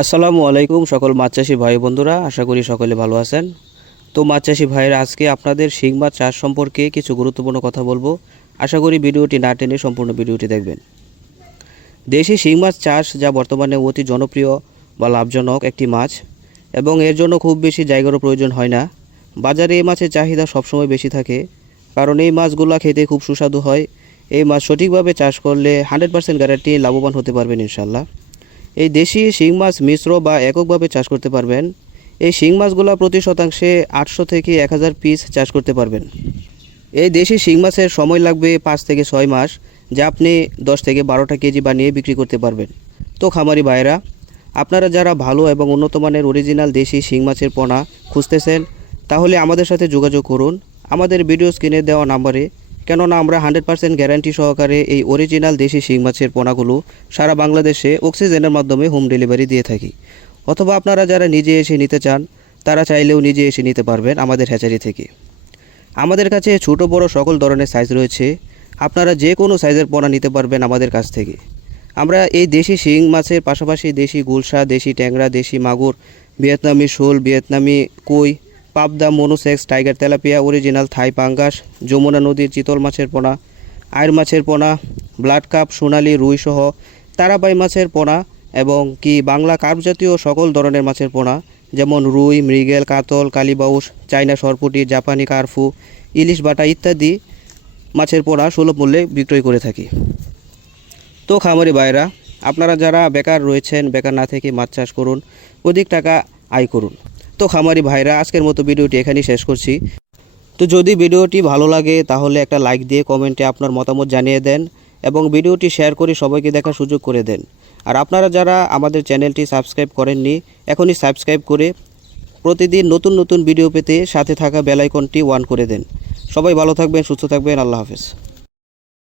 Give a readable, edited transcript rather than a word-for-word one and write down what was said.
আসসালামু আলাইকুম সকল মাছ চাষি ভাই বন্ধুরা, আশা করি সকলে ভালো আছেন। তো মাছ চাষি ভাইরা, আজকে আপনাদের শিং মাছ চাষ সম্পর্কে কিছু গুরুত্বপূর্ণ কথা বলবো। আশা করি ভিডিওটি না টেনে সম্পূর্ণ ভিডিওটি দেখবেন। দেশি শিং মাছ চাষ যা বর্তমানে অতি জনপ্রিয় বা লাভজনক একটি মাছ, এবং এর জন্য খুব বেশি জায়গারও প্রয়োজন হয় না। বাজারে এই মাছের চাহিদা সবসময় বেশি থাকে, কারণ এই মাছগুলো খেতে খুব সুস্বাদু হয়। এই মাছ সঠিকভাবে চাষ করলে 100% গ্যারান্টি লাভবান হতে পারবেন ইনশাল্লাহ। এই দেশি শিং মাছ মিশ্র বা এককভাবে চাষ করতে পারবেন। এই শিং মাছগুলো প্রতি শতাংশে 800 থেকে 1000 পিস চাষ করতে পারবেন। এই দেশি শিং মাছের সময় লাগবে 5 থেকে 6 মাস, যা আপনি 10 থেকে 12টা কেজি বানিয়ে বিক্রি করতে পারবেন। তো খামারি ভাইরা, আপনারা যারা ভালো এবং উন্নত মানের অরিজিনাল দেশি শিং মাছের পোনা খুঁজতেছেন, তাহলে আমাদের সাথে যোগাযোগ করুন আমাদের ভিডিও স্ক্রিনে দেওয়া নাম্বারে। কেননা আমরা 100% গ্যারান্টি সহকারে এই অরিজিনাল দেশি শিং মাছের পোনাগুলো সারা বাংলাদেশে অক্সিজেনের মাধ্যমে হোম ডেলিভারি দিয়ে থাকি। অথবা আপনারা যারা নিজে এসে নিতে চান, তারা চাইলেও নিজে এসে নিতে পারবেন আমাদের হ্যাচারি থেকে। আমাদের কাছে ছোট বড় সকল ধরনের সাইজ রয়েছে, আপনারা যে কোনো সাইজের পোনা নিতে পারবেন আমাদের কাছ থেকে। আমরা এই দেশি শিং মাছের পাশাপাশি দেশি গুলশা, দেশি ট্যাংরা, দেশি মাগুর, ভিয়েতনামি শোল, ভিয়েতনামি কই, পাবদা, মনোসেক্স, টাইগার তেলাপিয়া, অরিজিনাল থাই পাঙ্গাস, যমুনা নদীর চিতল মাছের পোনা, আয়ের মাছের পোনা, ব্লাড কাপ, সোনালি, রুই সহ তারাবাই মাছের পোনা এবং কি বাংলা কার্প জাতীয় সকল ধরনের মাছের পোনা, যেমন রুই, মৃগেল, কাতল, কালীবাউস, চাইনা সরপুটি, জাপানি কার্ফু, ইলিশ বাটা ইত্যাদি মাছের পোনা সুলভ মূল্যে বিক্রয় করে থাকি। তো খামারি ভাইরা, আপনারা যারা বেকার রয়েছেন, বেকার না থেকে মাছ চাষ করুন, অধিক টাকা আয় করুন। তো খামারি ভাইরা, আজকের মতো ভিডিওটি এখানেই শেষ করছি। তো যদি ভিডিওটি ভালো লাগে তাহলে একটা লাইক দিয়ে কমেন্টে আপনার মতামত জানিয়ে দেন এবং ভিডিওটি শেয়ার করে সবাইকে দেখার সুযোগ করে দেন। আর আপনারা যারা আমাদের চ্যানেলটি সাবস্ক্রাইব করেননি, এখনই সাবস্ক্রাইব করে প্রতিদিন নতুন নতুন ভিডিও পেতে সাথে থাকা বেল আইকনটি অন করে দেন। সবাই ভালো থাকবেন, সুস্থ থাকবেন। আল্লাহ হাফেজ।